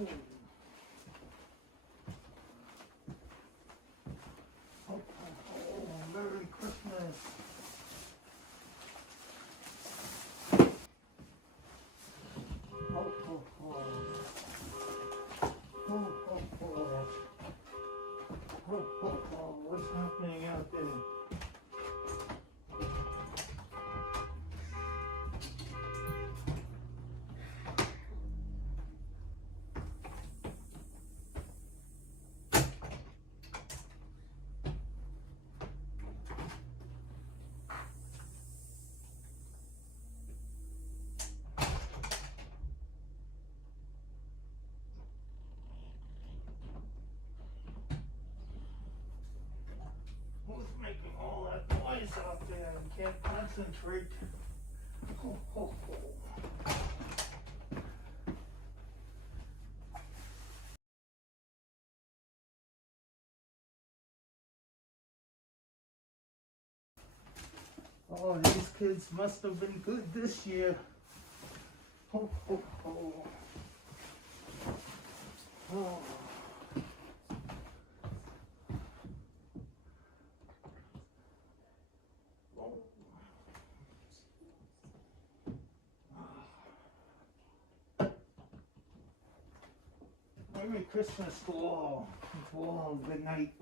Oh. Oh, Merry Christmas. Oh, oh, oh. Oh, oh, oh. Oh, oh, oh. What's happening out there? Who's making all that noise out there? I can't concentrate. Oh, oh, oh. Oh, these kids must have been good this year. Oh, oh, oh. Oh. Merry Christmas to all. Good night.